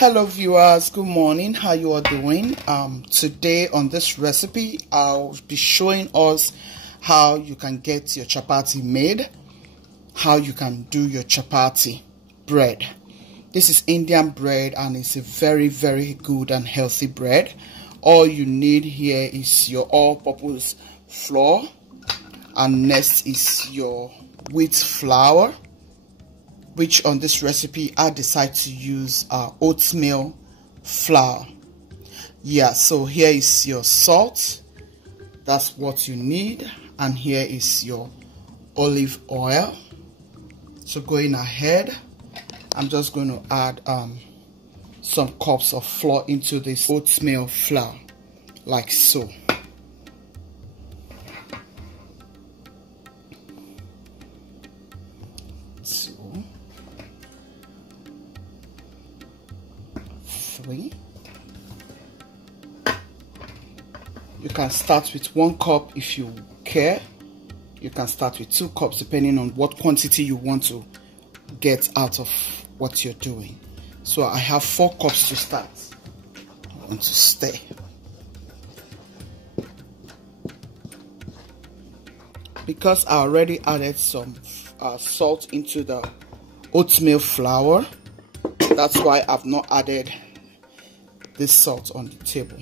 Hello viewers, good morning. How you are doing? Today on this recipe I'll be showing us how you can get your chapati made, how you can do your chapati bread. This is Indian bread and it's a very good and healthy bread. All you need here is your all-purpose flour, and next is your wheat flour, which on this recipe I decide to use oatmeal flour. Yeah, so here is your salt, that's what you need, and here is your olive oil. So going ahead, I'm just going to add some cups of flour into this oatmeal flour, like so. You can start with 1 cup if you care. You can start with 2 cups depending on what quantity you want to get out of what you're doing. So I have 4 cups to start. I want to stir. Because I already added some salt into the oatmeal flour, that's why I've not added this salt on the table,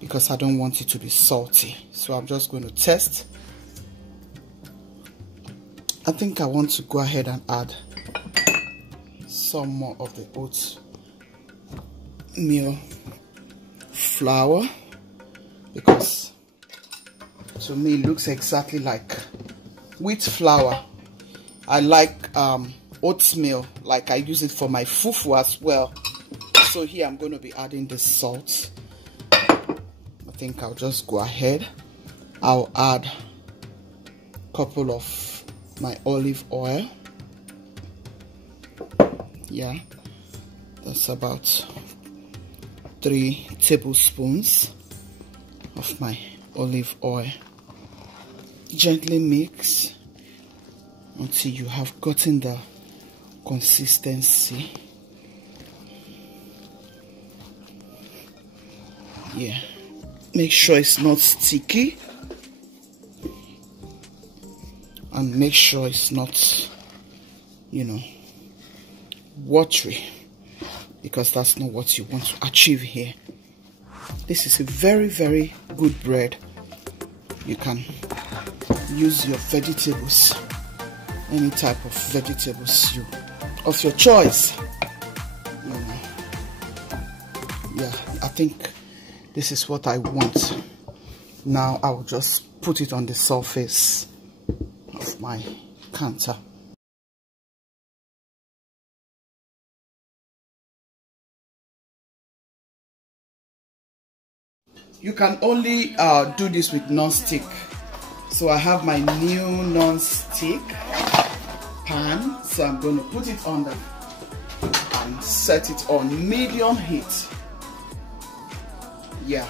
because I don't want it to be salty. So I'm just going to test. I think I want to go ahead and add some more of the oatmeal flour, because to me it looks exactly like wheat flour. I like oatmeal, like I use it for my fufu as well. So here I'm going to be adding the salt. I think I'll just go ahead. I'll add a couple of my olive oil. Yeah, that's about 3 tablespoons of my olive oil. Gently mix until you have gotten the consistency. Yeah, make sure it's not sticky, and make sure it's not, you know, watery, because that's not what you want to achieve here. This is a very good bread. You can use your vegetables, any type of vegetables of your choice. Yeah, I think this is what I want. Now I will just put it on the surface of my counter. You can only do this with non-stick. So I have my new non-stick pan, so I'm going to put it on and set it on medium heat. Yeah,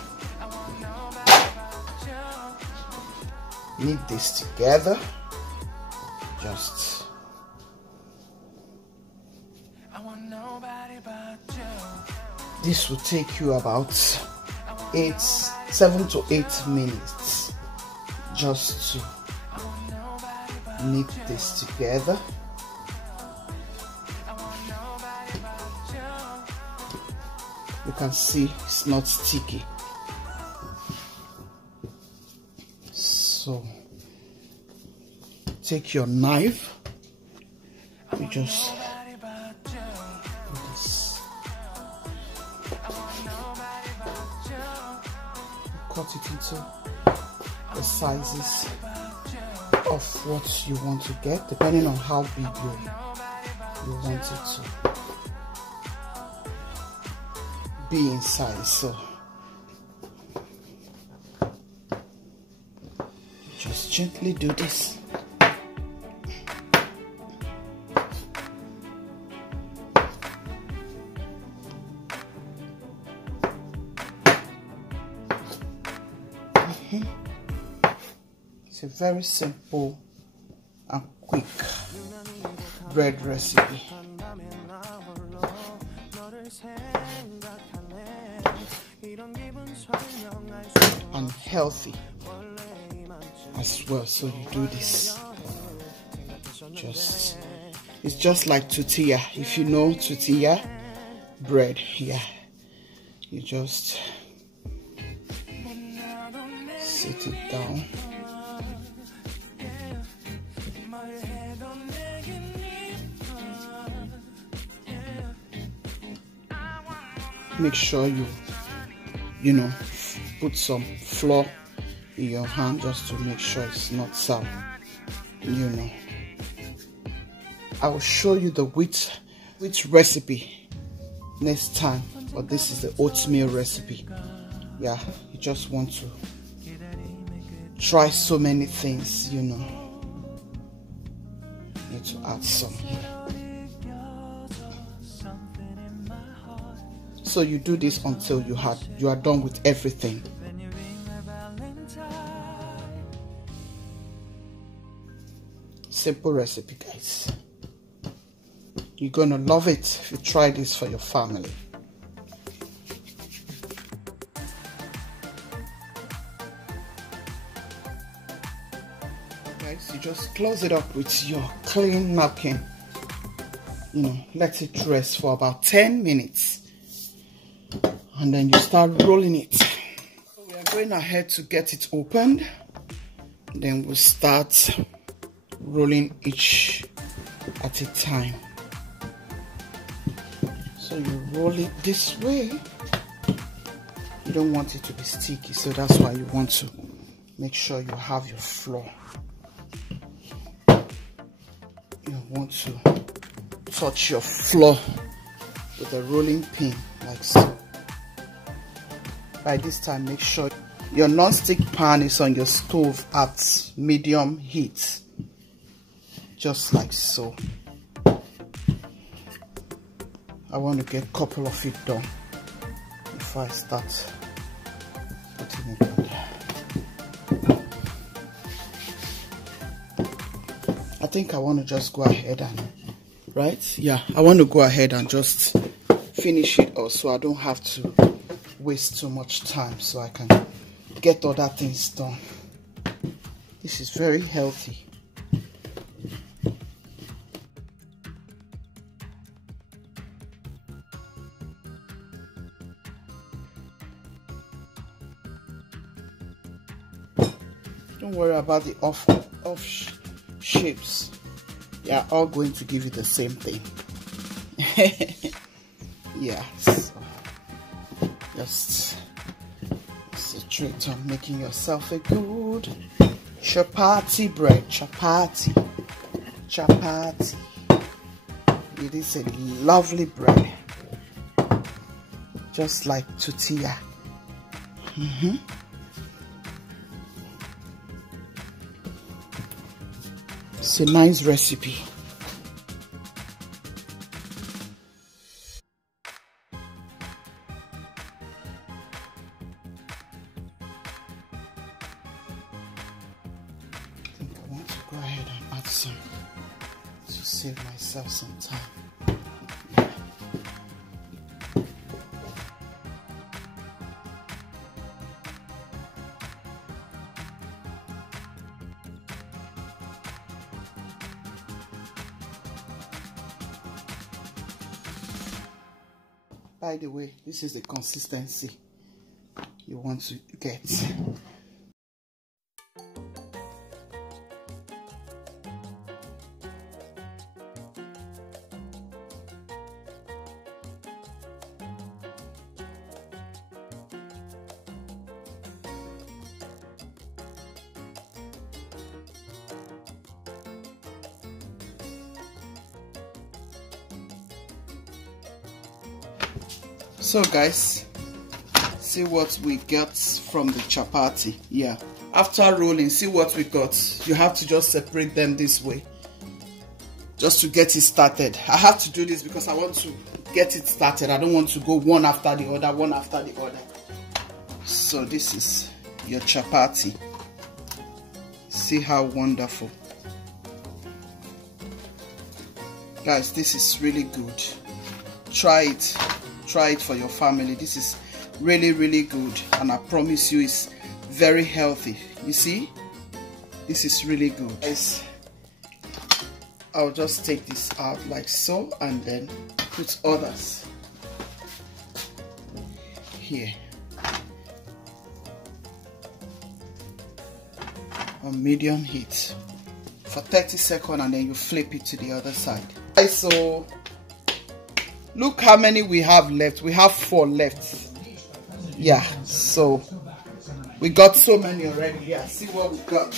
knead this together. Just this will take you about 7 to 8 minutes just to knead this together. You can see it's not sticky. So take your knife, you just do this, cut it into the sizes of what you want to get, depending on how big you want it to be in size. So just gently do this. It's a very simple and quick bread recipe. and healthy as well. So you do this, it's just like tortilla. If you know tortilla bread, yeah, you just sit it down. Make sure you know, put some flour in your hand just to make sure it's not sour. You know, I will show you the wheat recipe next time, but this is the oatmeal recipe. Yeah, you just want to try so many things, you know. Need to add some here. So you do this until you are done with everything. Simple recipe, guys. You're gonna love it if you try this for your family. Guys, you just close it up with your clean napkin. You know, let it rest for about 10 minutes. And then you start rolling it. So we are going ahead to get it opened. Then we'll start rolling each at a time. So you roll it this way. You don't want it to be sticky, so that's why you want to make sure you have your flour. You want to touch your flour with a rolling pin like so. By this time, make sure your non-stick pan is on your stove at medium heat, just like so. I want to get a couple of it done before I start putting it on. I think I want to just go ahead and, I want to go ahead and just finish it also. I don't have to waste too much time, so I can get other things done. This is very healthy. Don't worry about the off shapes. They are all going to give you the same thing. Yeah, so just concentrate on making yourself a good chapati bread. Chapati. It is a lovely bread, just like tortilla. It's a nice recipe. Go ahead and add some to save myself some time. By the way, this is the consistency you want to get. So guys, see what we got from the chapati. Yeah, after rolling, see what we got. You have to just separate them this way just to get it started. I have to do this because I want to get it started. I don't want to go one after the other. So this is your chapati. See how wonderful. Guys, this is really good. Try it for your family. This is Really, really good, and I promise you it's very healthy. You see, this is really good, guys. I'll just take this out like so and then put others here on medium heat for 30 seconds, and then you flip it to the other side. So look how many we have left. We have 4 left. Yeah, so we got so many already. Yeah, see what we got.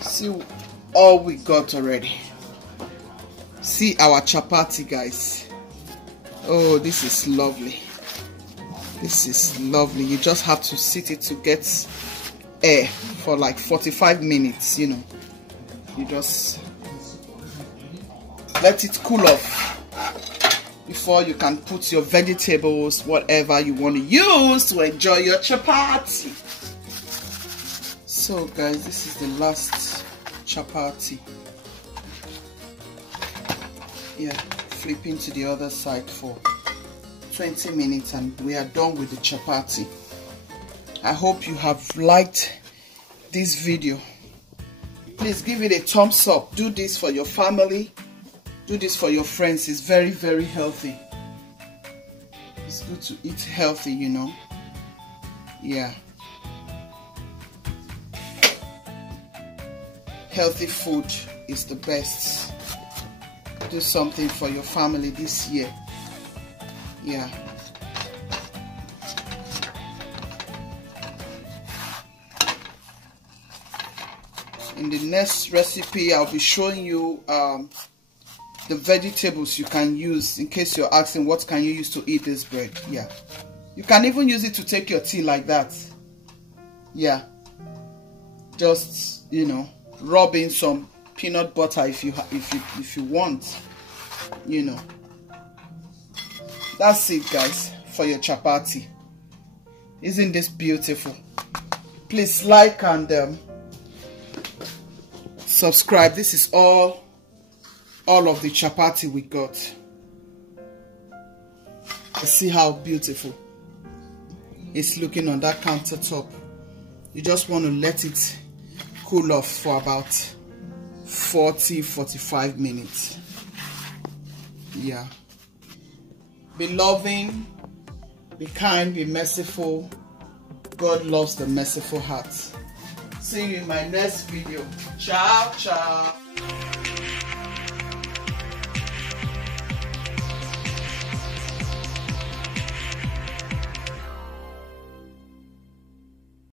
See all we got already. See our chapati, guys. Oh, this is lovely. This is lovely. You just have to sit it to get air for like 45 minutes, you know. You just let it cool off before you can put your vegetables, whatever you want to use to enjoy your chapati. So guys, this is the last chapati. Yeah, flipping to the other side for 20 minutes and we are done with the chapati. I hope you have liked this video. Please give it a thumbs up. Do this for your family. Do this for your friends. It's very, very healthy. It's good to eat healthy, you know. Yeah. Healthy food is the best. Do something for your family this year. Yeah. In the next recipe, I'll be showing you the vegetables you can use, in case you're asking what can you use to eat this bread. Yeah, you can even use it to take your tea like that. Yeah, just, you know, rub in some peanut butter if you want, you know. That's it, guys, for your chapati. Isn't this beautiful? Please like and subscribe. This is all of the chapati we got. See how beautiful it's looking on that countertop. You just want to let it cool off for about 40-45 minutes. Yeah. Be loving, be kind, be merciful. God loves the merciful heart. See you in my next video. Ciao, ciao.